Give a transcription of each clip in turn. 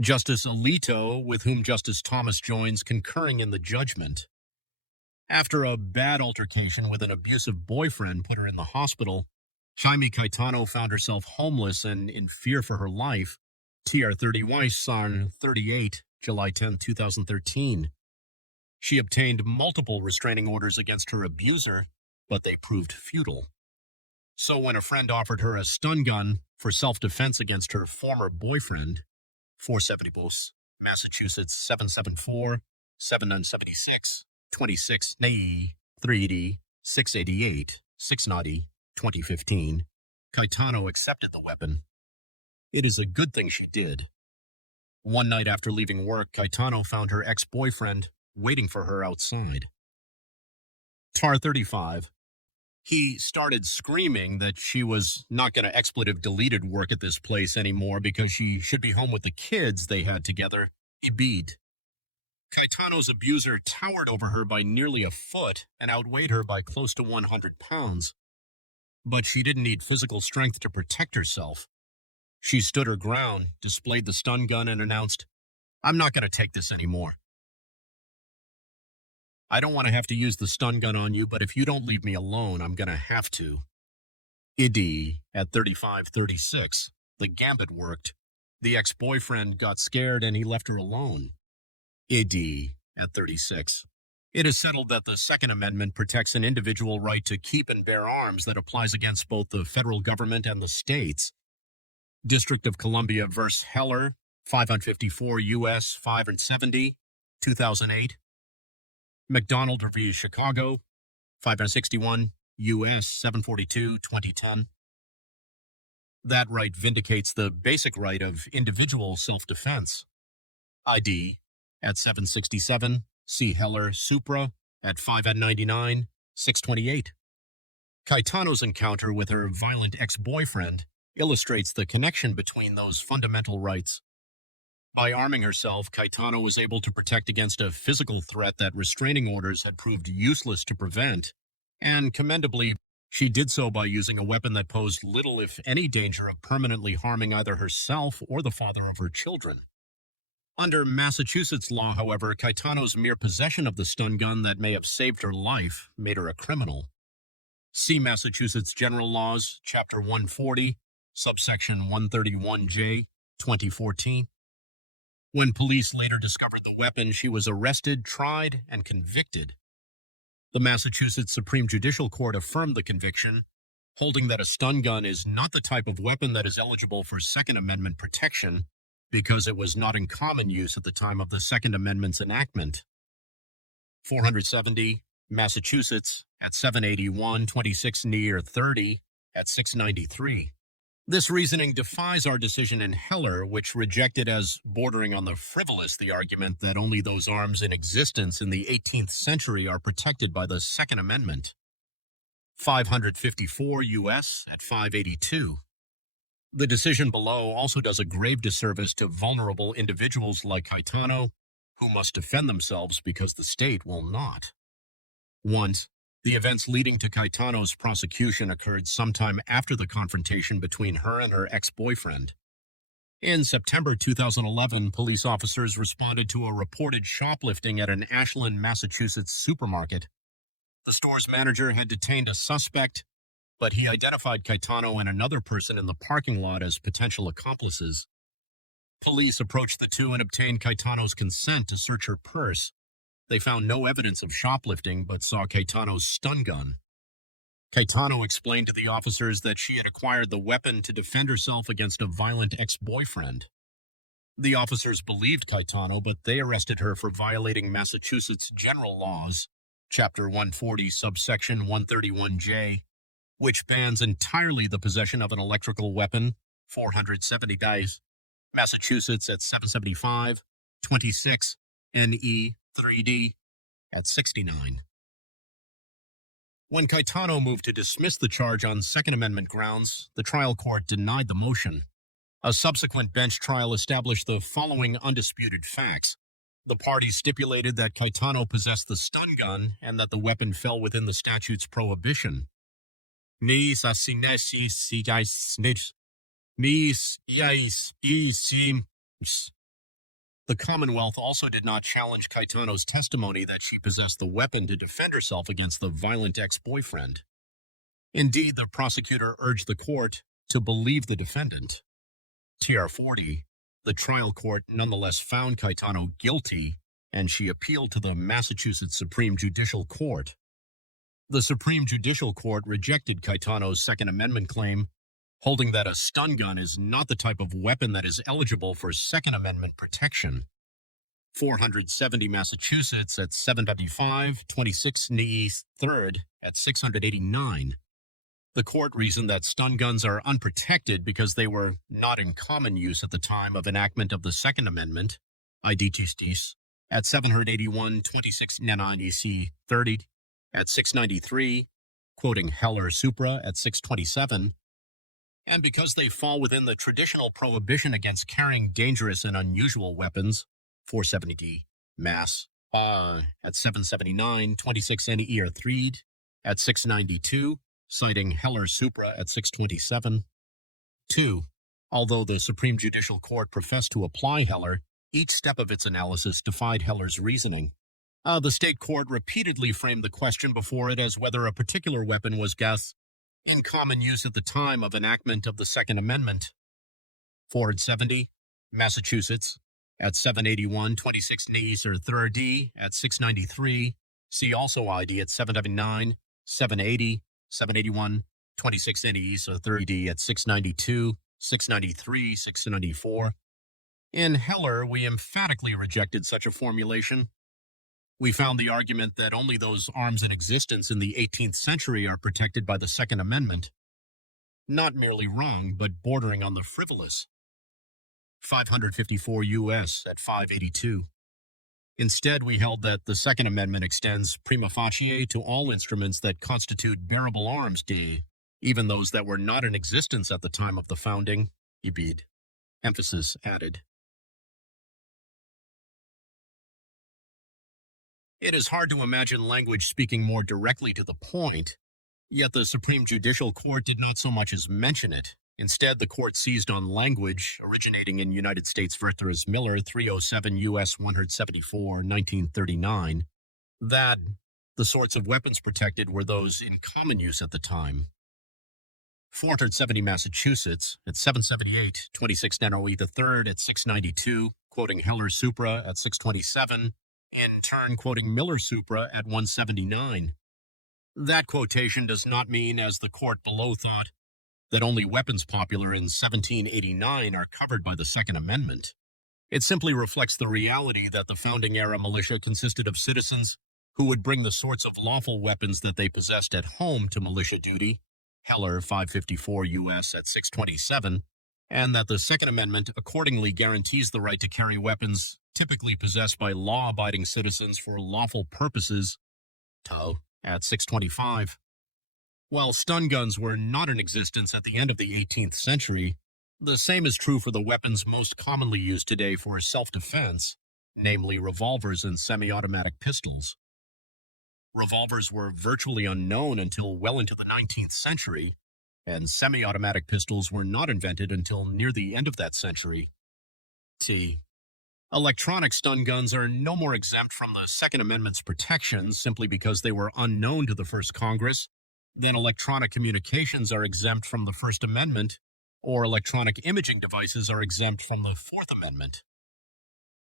Justice Alito, with whom Justice Thomas joins, concurring in the judgment. After a bad altercation with an abusive boyfriend put her in the hospital, Jaime Caetano found herself homeless and in fear for her life. TR 30 Weiss on 38, July 10, 2013. She obtained multiple restraining orders against her abuser, but they proved futile. So when a friend offered her a stun gun for self-defense against her former boyfriend, 470 Bos, Massachusetts 774 7976 26 3D 688 690 2015, Caetano accepted the weapon. It is a good thing she did. One night after leaving work, Caetano found her ex-boyfriend waiting for her outside. TAR 35. He started screaming that she was not going to expletive deleted work at this place anymore because she should be home with the kids they had together. He beat. Caetano's abuser towered over her by nearly a foot and outweighed her by close to 100 pounds. But she didn't need physical strength to protect herself. She stood her ground, displayed the stun gun, and announced, "I'm not going to take this anymore. I don't want to have to use the stun gun on you, but if you don't leave me alone, I'm going to have to." ID at 3536. The gambit worked. The ex-boyfriend got scared and he left her alone. ID at 36. It is settled that the Second Amendment protects an individual right to keep and bear arms that applies against both the federal government and the states. District of Columbia v. Heller, 554 U.S. 570, 2008. McDonald v. Chicago, 561 U.S. 742, 2010. That right vindicates the basic right of individual self-defense. ID at 767, see Heller Supra at 599, 628. Caetano's encounter with her violent ex-boyfriend illustrates the connection between those fundamental rights. By arming herself, Caetano was able to protect against a physical threat that restraining orders had proved useless to prevent, and commendably, she did so by using a weapon that posed little, if any, danger of permanently harming either herself or the father of her children. Under Massachusetts law, however, Caetano's mere possession of the stun gun that may have saved her life made her a criminal. See Massachusetts General Laws, Chapter 140, subsection 131J, 2014. When police later discovered the weapon, she was arrested, tried, and convicted. The Massachusetts Supreme Judicial Court affirmed the conviction, holding that a stun gun is not the type of weapon that is eligible for Second Amendment protection because it was not in common use at the time of the Second Amendment's enactment. 470, Massachusetts, at 781, 26 near 30, at 693. This reasoning defies our decision in Heller, which rejected as bordering on the frivolous the argument that only those arms in existence in the 18th century are protected by the Second Amendment. 554 U.S. at 582. The decision below also does a grave disservice to vulnerable individuals like Caetano, who must defend themselves because the state will not. Once, the events leading to Caetano's prosecution occurred sometime after the confrontation between her and her ex-boyfriend. In September 2011, police officers responded to a reported shoplifting at an Ashland, Massachusetts supermarket. The store's manager had detained a suspect, but he identified Caetano and another person in the parking lot as potential accomplices. Police approached the two and obtained Caetano's consent to search her purse. They found no evidence of shoplifting, but saw Caetano's stun gun. Caetano explained to the officers that she had acquired the weapon to defend herself against a violent ex-boyfriend. The officers believed Caetano, but they arrested her for violating Massachusetts General Laws, Chapter 140, subsection 131J, which bans entirely the possession of an electrical weapon, 470 days, Massachusetts at 775, 26, NE 3D at 69. When Caetano moved to dismiss the charge on Second Amendment grounds, the trial court denied the motion. A subsequent bench trial established the following undisputed facts. The parties stipulated that Caetano possessed the stun gun and that the weapon fell within the statute's prohibition. The Commonwealth also did not challenge Caetano's testimony that she possessed the weapon to defend herself against the violent ex-boyfriend. Indeed, the prosecutor urged the court to believe the defendant. TR 40, the trial court nonetheless found Caetano guilty, and she appealed to the Massachusetts Supreme Judicial Court. The Supreme Judicial Court rejected Caetano's Second Amendment claim, holding that a stun gun is not the type of weapon that is eligible for Second Amendment protection. 470 Massachusetts at 755, 26 NE 3rd at 689. The court reasoned that stun guns are unprotected because they were not in common use at the time of enactment of the Second Amendment, IDTSTIS, at 781, 26 NEC 30 at 693, quoting Heller Supra at 627, and because they fall within the traditional prohibition against carrying dangerous and unusual weapons, 470D, Mass, at 779, 26 NE 3 at 692, citing Heller Supra at 627. 2. Although the Supreme Judicial Court professed to apply Heller, each step of its analysis defied Heller's reasoning. The state court repeatedly framed the question before it as whether a particular weapon was in common use at the time of enactment of the Second Amendment. 470, Massachusetts, at 781, 26 NEs or 3rd at 693, see also ID at 779, 780, 781, 26 NEs or 3rd at 692, 693, 694. In Heller, we emphatically rejected such a formulation. We found the argument that only those arms in existence in the 18th century are protected by the Second Amendment. Not merely wrong, but bordering on the frivolous. 554 U.S. at 582. Instead, we held that the Second Amendment extends prima facie to all instruments that constitute bearable arms, even those that were not in existence at the time of the founding, ibid. Emphasis added. It is hard to imagine language speaking more directly to the point, yet the Supreme Judicial Court did not so much as mention it. Instead, the court seized on language originating in United States v. Miller 307 U.S. 174, 1939, that the sorts of weapons protected were those in common use at the time. 470 Massachusetts at 778, 26 NOE the 3rd at 692, quoting Heller Supra at 627, in turn quoting Miller Supra at 179. That quotation does not mean, as the court below thought, that only weapons popular in 1789 are covered by the Second Amendment. It simply reflects the reality that the founding-era militia consisted of citizens who would bring the sorts of lawful weapons that they possessed at home to militia duty, Heller 554 U.S. at 627, and that the Second Amendment accordingly guarantees the right to carry weapons typically possessed by law-abiding citizens for lawful purposes, Toe, at 625. While stun guns were not in existence at the end of the 18th century, the same is true for the weapons most commonly used today for self-defense, namely revolvers and semi-automatic pistols. Revolvers were virtually unknown until well into the 19th century, and semi-automatic pistols were not invented until near the end of that century. Electronic stun guns are no more exempt from the Second Amendment's protections simply because they were unknown to the First Congress than electronic communications are exempt from the First Amendment, or electronic imaging devices are exempt from the Fourth Amendment.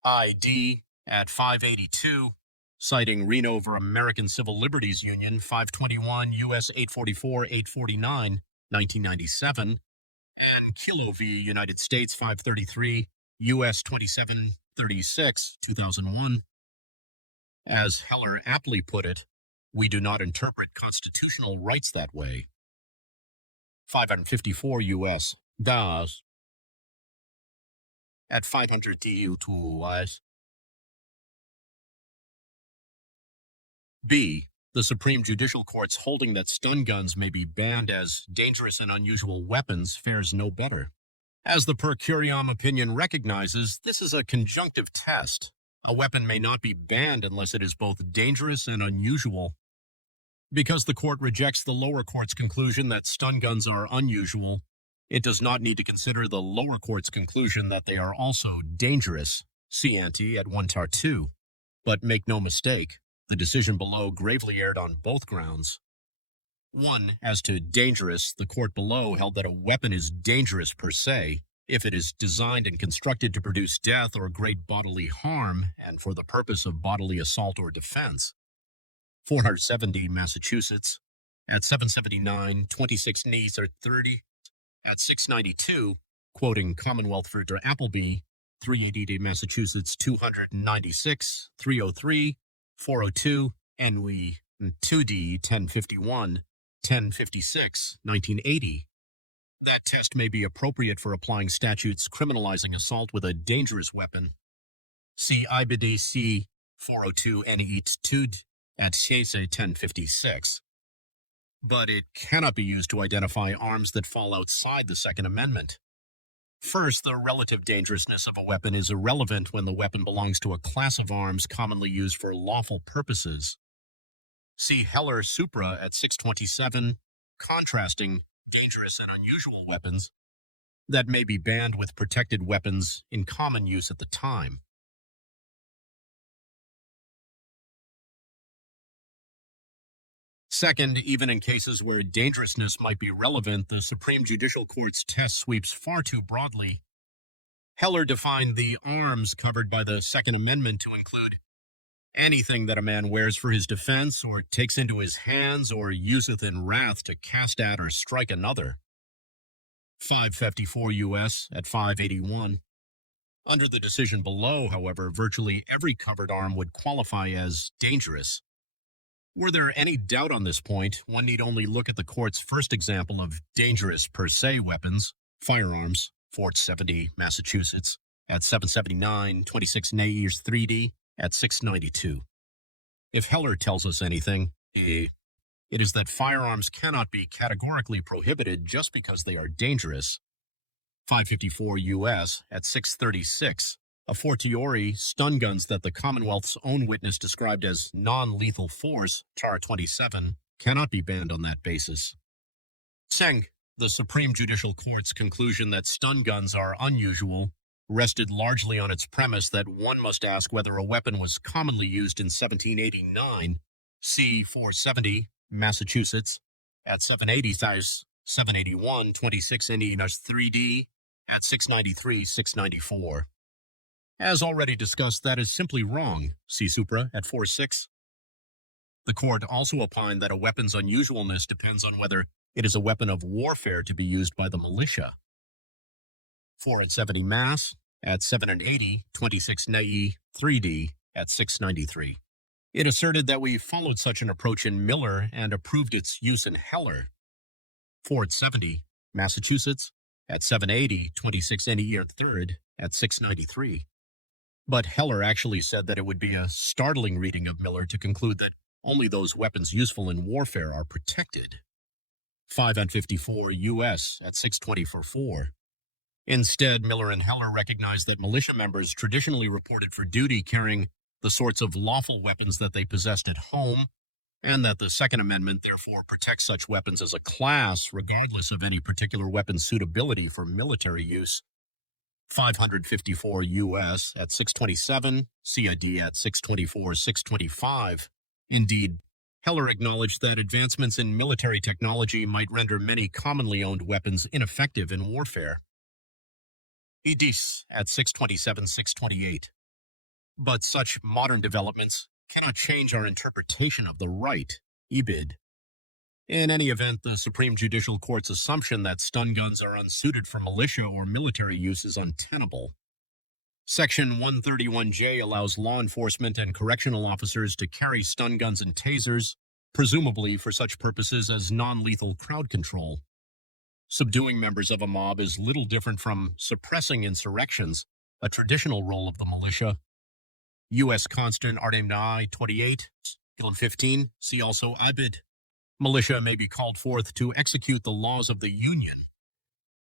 ID at 582, citing Reno v. American Civil Liberties Union 521 U.S. 844, 849, 1997, and Kilo v. United States 533 U.S. 2736, 2001. As Heller aptly put it, we do not interpret constitutional rights that way. 554 U.S. does. At 500 TU to US. B. The Supreme Judicial Court's holding that stun guns may be banned as dangerous and unusual weapons fares no better. As the per curiam opinion recognizes, this is a conjunctive test. A weapon may not be banned unless it is both dangerous and unusual. Because the court rejects the lower court's conclusion that stun guns are unusual, it does not need to consider the lower court's conclusion that they are also dangerous. See ante at 1 tar 2. But make no mistake, the decision below gravely erred on both grounds. One, as to dangerous, the court below held that a weapon is dangerous per se if it is designed and constructed to produce death or great bodily harm and for the purpose of bodily assault or defense. 470 Massachusetts, at 779, 26 knees are 30, at 692, quoting Commonwealth v. Appleby, 380 Massachusetts, 296, 303, 402, NW 2D 1051, 1056, 1980. That test may be appropriate for applying statutes criminalizing assault with a dangerous weapon. See IBD C 402 NE 2 at Chase 1056. But it cannot be used to identify arms that fall outside the Second Amendment. First, the relative dangerousness of a weapon is irrelevant when the weapon belongs to a class of arms commonly used for lawful purposes. See Heller Supra at 627, contrasting dangerous and unusual weapons that may be banned with protected weapons in common use at the time. Second, even in cases where dangerousness might be relevant, the Supreme Judicial Court's test sweeps far too broadly. Heller defined the arms covered by the Second Amendment to include anything that a man wears for his defense or takes into his hands or useth in wrath to cast at or strike another. 554 U.S. at 581. Under the decision below, however, virtually every covered arm would qualify as dangerous. Were there any doubt on this point, one need only look at the court's first example of dangerous per se weapons, firearms, 470 Massachusetts, at 779, 26 Nayers 3D, at 692. If Heller tells us anything, it is that firearms cannot be categorically prohibited just because they are dangerous. 554 U.S. at 636. A fortiori, stun guns that the Commonwealth's own witness described as non-lethal force, Tar 27, cannot be banned on that basis. Seng, the Supreme Judicial Court's conclusion that stun guns are unusual, rested largely on its premise that one must ask whether a weapon was commonly used in 1789, C. 470, Massachusetts, at 780, 781, 26 NE 3D, at 693, 694. As already discussed, that is simply wrong, see Supra at 4.6. The court also opined that a weapon's unusualness depends on whether it is a weapon of warfare to be used by the militia. 4 at 70 Mass, at 7 and 80, 26 NE 3D, at 693. It asserted that we followed such an approach in Miller and approved its use in Heller. 4 at 70, Massachusetts, at 780, 26 NE 3rd, at 693. But Heller actually said that it would be a startling reading of Miller to conclude that only those weapons useful in warfare are protected. 5 and 54 U.S. at 624. Instead, Miller and Heller recognized that militia members traditionally reported for duty carrying the sorts of lawful weapons that they possessed at home, and that the Second Amendment therefore protects such weapons as a class, regardless of any particular weapon's suitability for military use. 554 U.S. at 627, CID at 624, 625. Indeed, Heller acknowledged that advancements in military technology might render many commonly owned weapons ineffective in warfare. Edis at 627, 628. But such modern developments cannot change our interpretation of the right, EBID. In any event, the Supreme Judicial Court's assumption that stun guns are unsuited for militia or military use is untenable. Section 131J allows law enforcement and correctional officers to carry stun guns and tasers, presumably for such purposes as non-lethal crowd control. Subduing members of a mob is little different from suppressing insurrections, a traditional role of the militia. U.S. Constant Artem I 28, 15, see also IBID. Militia may be called forth to execute the laws of the Union.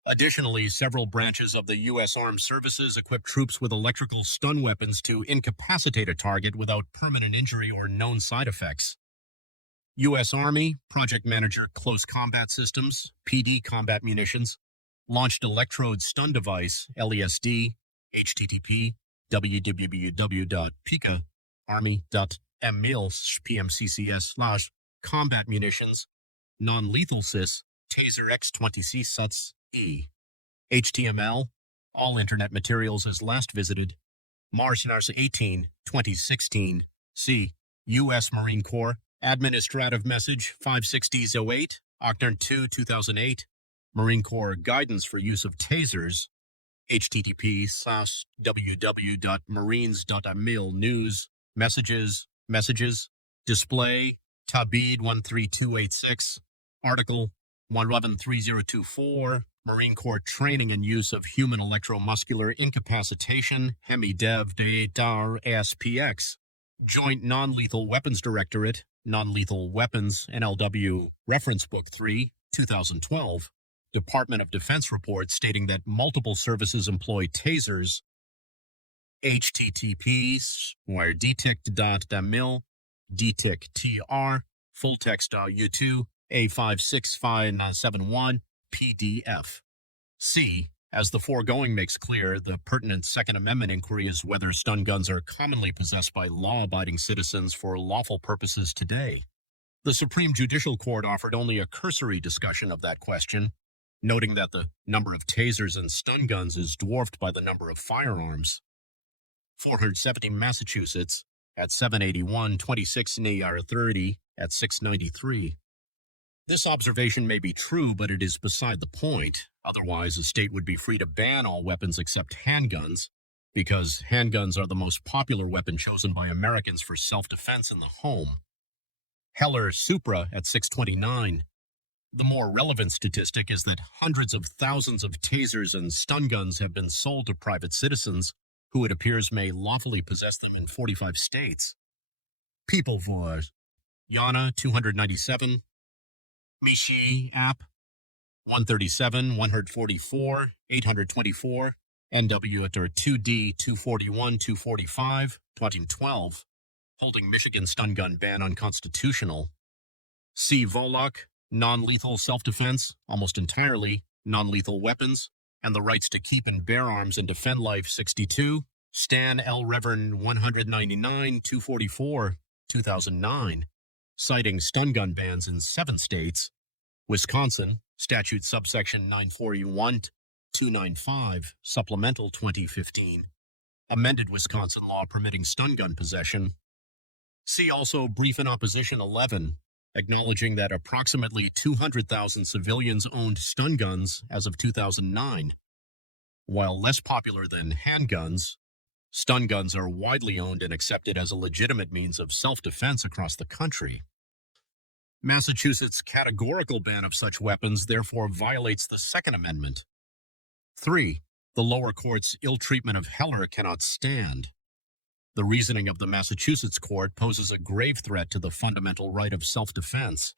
Additionally, several branches of the U.S. Armed Services equip troops with electrical stun weapons to incapacitate a target without permanent injury or known side effects. U.S. Army, Project Manager Close Combat Systems, PD Combat Munitions, Launched Electrode Stun Device, LESD, HTTP, www.picaarmy.mil/pmccs/combat munitions non-lethal sys taser X20C suts e HTML all internet materials as last visited Mars 18 2016 C U.S. Marine Corps Administrative Message 56008 Octern 2 2008 Marine Corps Guidance for Use of Tasers http://www.marines.mil news messages display Tabid 13286 article 113024 Marine Corps Training and Use of Human Electromuscular Incapacitation Hemi-Dev Dar SPX Joint Non-Lethal Weapons Directorate Non-Lethal Weapons NLW Reference Book 3 2012 Department of Defense report stating that multiple services employ tasers https dtict.mil dtict.tr full text u2 A56571 PDF. C. As the foregoing makes clear, the pertinent Second Amendment inquiry is whether stun guns are commonly possessed by law-abiding citizens for lawful purposes today. The Supreme Judicial Court offered only a cursory discussion of that question, noting that the number of tasers and stun guns is dwarfed by the number of firearms. 470 Massachusetts at 781, 26 NAR 30 at 693. This observation may be true, but it is beside the point. Otherwise, a state would be free to ban all weapons except handguns, because handguns are the most popular weapon chosen by Americans for self-defense in the home. Heller Supra at 629. The more relevant statistic is that hundreds of thousands of tasers and stun guns have been sold to private citizens who it appears may lawfully possess them in 45 states. People Voice. Yana 297. Michi app 137, 144, 824, NW at 2D 241, 245, 2012, holding Michigan stun gun ban unconstitutional. C. Volok, non-lethal self-defense, almost entirely, non-lethal weapons, and the rights to keep and bear arms and defend life 62, Stan L. Reverend 199, 244, 2009, citing stun gun bans in 7 states, Wisconsin, statute subsection 941-295, supplemental 2015, amended Wisconsin law permitting stun gun possession. See also brief in opposition 11, acknowledging that approximately 200,000 civilians owned stun guns as of 2009. While less popular than handguns, stun guns are widely owned and accepted as a legitimate means of self-defense across the country. Massachusetts' categorical ban of such weapons therefore violates the Second Amendment. 3. The lower court's ill treatment of Heller cannot stand. The reasoning of the Massachusetts court poses a grave threat to the fundamental right of self-defense.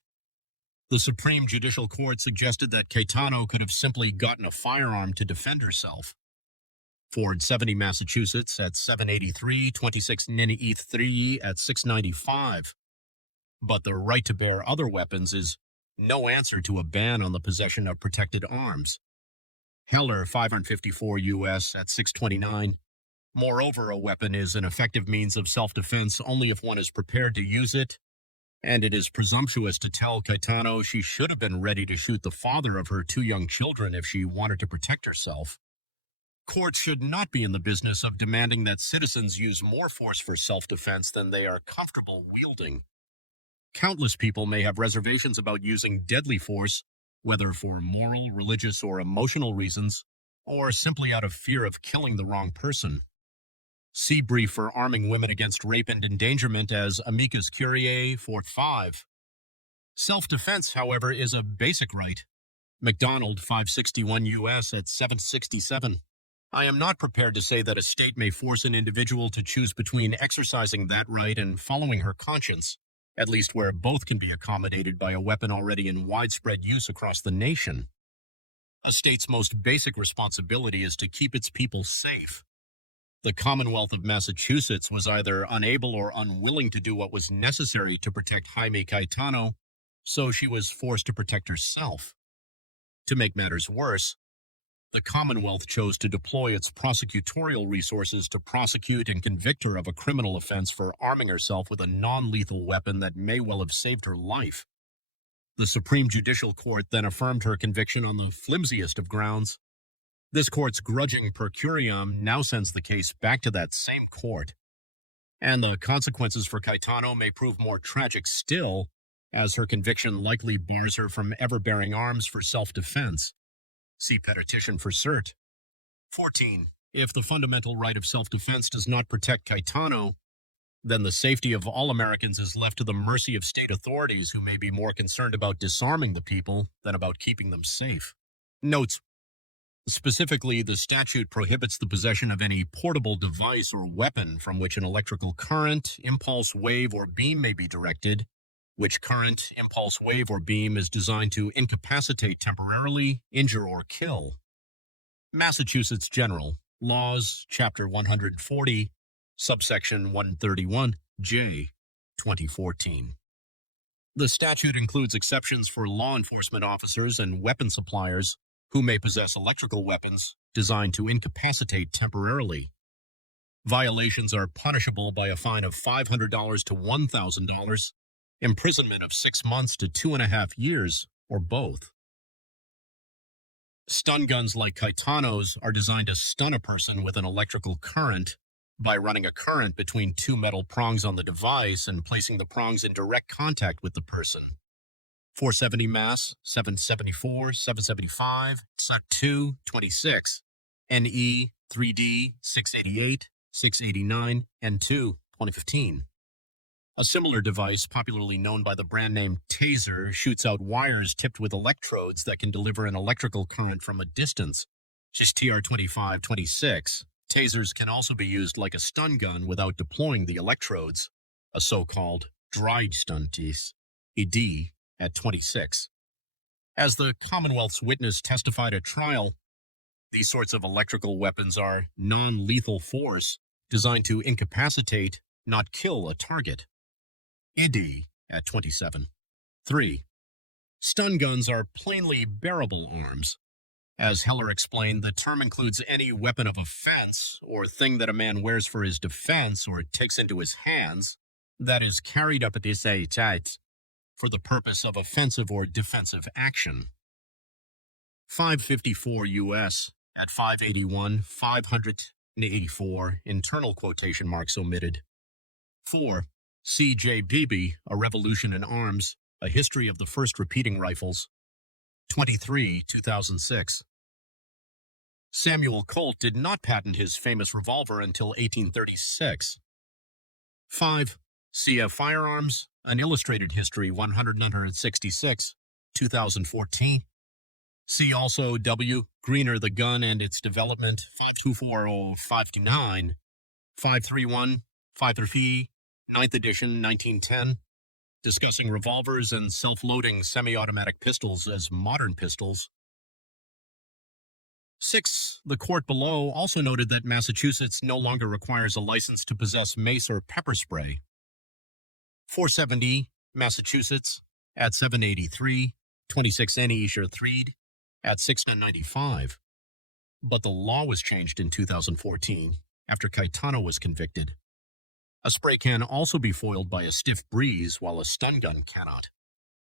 The Supreme Judicial Court suggested that Caetano could have simply gotten a firearm to defend herself. Ford 70 Massachusetts at 783, 26 Ninny 3 at 695. But the right to bear other weapons is no answer to a ban on the possession of protected arms. Heller 554 U.S. at 629. Moreover, a weapon is an effective means of self-defense only if one is prepared to use it, and it is presumptuous to tell Caetano she should have been ready to shoot the father of her 2 young children if she wanted to protect herself. Courts should not be in the business of demanding that citizens use more force for self-defense than they are comfortable wielding. Countless people may have reservations about using deadly force, whether for moral, religious, or emotional reasons, or simply out of fear of killing the wrong person. See brief for arming women against rape and endangerment as amicus curiae 45. Self-defense, however, is a basic right. McDonald 561 U.S. at 767. I am not prepared to say that a state may force an individual to choose between exercising that right and following her conscience, at least where both can be accommodated by a weapon already in widespread use across the nation. A state's most basic responsibility is to keep its people safe. The Commonwealth of Massachusetts was either unable or unwilling to do what was necessary to protect Jaime Caetano, so she was forced to protect herself. To make matters worse, the Commonwealth chose to deploy its prosecutorial resources to prosecute and convict her of a criminal offense for arming herself with a non-lethal weapon that may well have saved her life. The Supreme Judicial Court then affirmed her conviction on the flimsiest of grounds. This court's grudging per curiam now sends the case back to that same court. And the consequences for Caetano may prove more tragic still, as her conviction likely bars her from ever bearing arms for self-defense. See petition for cert. 14. If the fundamental right of self-defense does not protect Caetano, then the safety of all Americans is left to the mercy of state authorities who may be more concerned about disarming the people than about keeping them safe. Notes. Specifically, the statute prohibits the possession of any portable device or weapon from which an electrical current, impulse, wave, or beam may be directed, which current, impulse, wave, or beam is designed to incapacitate temporarily, injure, or kill. Massachusetts General Laws, Chapter 140, Subsection 131, J, 2014. The statute includes exceptions for law enforcement officers and weapon suppliers who may possess electrical weapons designed to incapacitate temporarily. Violations are punishable by a fine of $500 to $1,000, imprisonment of 6 months to 2.5 years, or both. Stun guns like Caetano's are designed to stun a person with an electrical current by running a current between two metal prongs on the device and placing the prongs in direct contact with the person. 470 Mass, 774, 775, Sat 2, 26, NE, 3D, 688, 689, and 2, 2015. A similar device, popularly known by the brand name Taser, shoots out wires tipped with electrodes that can deliver an electrical current from a distance. Just TR-2526. Tasers can also be used like a stun gun without deploying the electrodes, a so-called dried stunties, ED, at 26. As the Commonwealth's witness testified at trial, these sorts of electrical weapons are non-lethal force designed to incapacitate, not kill a target. ED at 27. 3. Stun guns are plainly bearable arms. As Heller explained, the term includes any weapon of offense or thing that a man wears for his defense or takes into his hands that is carried up at his side for the purpose of offensive or defensive action. 554 U.S. at 581, 584, internal quotation marks omitted. 4. C.J. Beebe, A Revolution in Arms, A History of the First Repeating Rifles. 23, 2006. Samuel Colt did not patent his famous revolver until 1836. 5. C.F. Firearms, An Illustrated History, 166, 2014. See also W. Greener, the Gun and Its Development, 524059, 531, 533, 9th edition, 1910, discussing revolvers and self-loading semi-automatic pistols as modern pistols. 6. The court below also noted that Massachusetts no longer requires a license to possess mace or pepper spray. 470, Massachusetts, at 783, 26 NE Threed, at 695. But the law was changed in 2014, after Caetano was convicted. A spray can also be foiled by a stiff breeze, while a stun gun cannot.